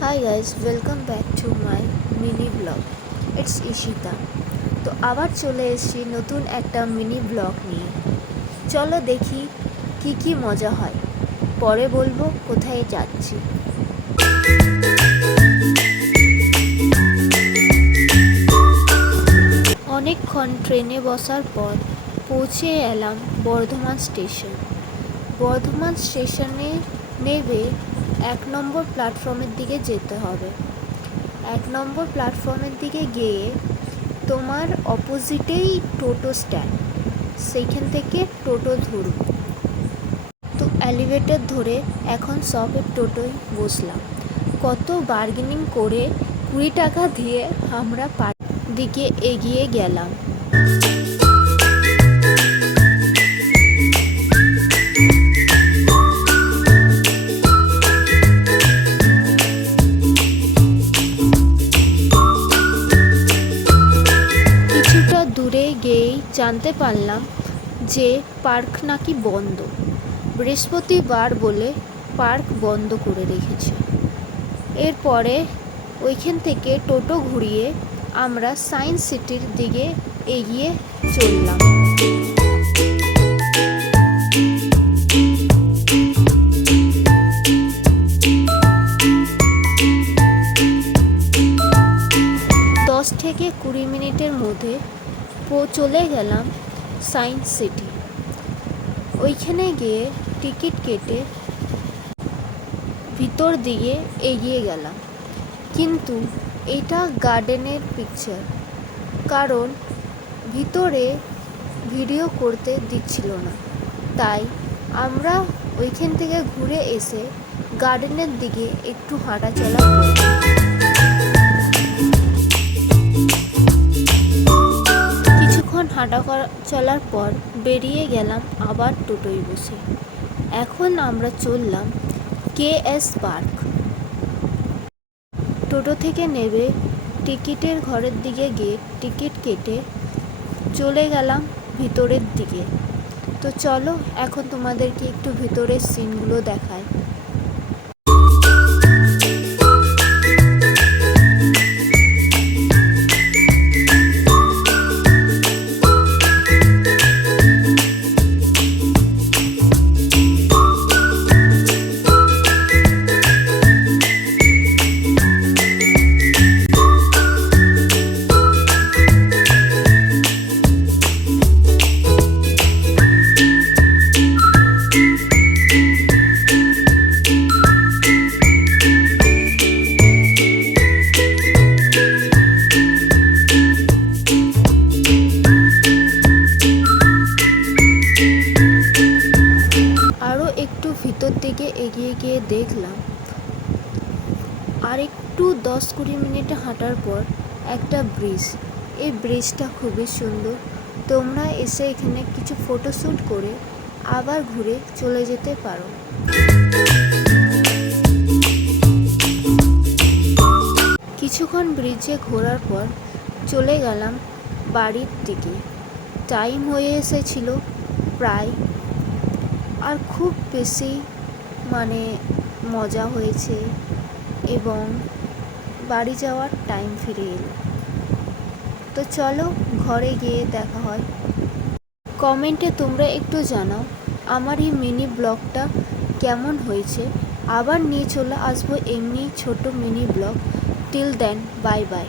Hi guys, welcome back to my mini vlog. It's Ishita. তো আবার চলে এসেছি নতুন একটা মিনি ব্লগ নিয়ে। চলো দেখি কি কি মজা হয়। পরে বলবো কোথায় যাচ্ছি। অনেকক্ষণ ট্রেনে বসার পর পৌঁছে এলাম বর্ধমান স্টেশন। বর্ধমান স্টেশনে নেমে 1 নম্বর প্ল্যাটফর্মের দিকে যেতে হবে। 1 নম্বর প্ল্যাটফর্মের দিকে গিয়ে তোমার অপোজিটেই টোটো স্ট্যান্ড, সেইখান থেকে টোটো ধরব। তো এলিভেটর ধরে এখন সবের টোটোয় বসলাম। কত বার্গেনিং করে 20 টাকা দিয়ে আমরা দিকে এগিয়ে গেলাম। কিছুটা দূরে গিয়েই জানতে পারলাম যে পার্ক নাকি বন্ধ, বৃহস্পতিবার বলে পার্ক বন্ধ করে রেখেছে। এরপরে ওইখান থেকে টোটো ঘুরিয়ে আমরা সায়েন্স সিটির দিকে এগিয়ে চললাম। থেকে 20 মিনিটের মধ্যে চলে গেলাম সায়েন্স সিটি। ওইখানে গিয়ে টিকিট কেটে ভিতর দিকে এগিয়ে গেলাম। কিন্তু এটা গার্ডেনের পিকচার, কারণ ভিতরে ভিডিও করতে দিচ্ছিল না, তাই আমরা ওইখান থেকে ঘুরে এসে গার্ডেনের দিকে একটু হাঁটাচলা করলাম। হাঁটা চলার পর বেরিয়ে গেলাম আবার টোটোয় বসে। এখন আমরা চললাম কেএস পার্ক। টোটো থেকে নেমে টিকিটের ঘরের দিকে গিয়ে টিকিট কেটে চলে গেলাম ভিতরের দিকে। তো চলো এখন তোমাদেরকে একটু ভিতরের সিনগুলো দেখাই। একটু ভিতর দিকে এগিয়ে গিয়ে দেখলাম আর একটু 10-20 মিনিট হাঁটার পর একটা ব্রিজ। এই ব্রিজটা খুবই সুন্দর। তোমরা এসে এখানে কিছু ফটোশ্যুট করে আবার ঘুরে চলে যেতে পারো। কিছুক্ষণ ব্রিজে ঘোরার পর চলে গেলাম বাড়ির দিকে। টাইম হয়ে এসেছিল প্রায়, আর খুব বেশি মজা হয়েছে এবং বাড়ি যাওয়ার টাইম ফিরে এলো। তো চলো ঘরে গিয়ে দেখা হয়। কমেন্টে তোমরা একটু জানাও আমার এই মিনি ব্লগটা কেমন হয়েছে। আবার নিয়ে চলে আসবো এমনি ছোট mini blog. Till then, bye by.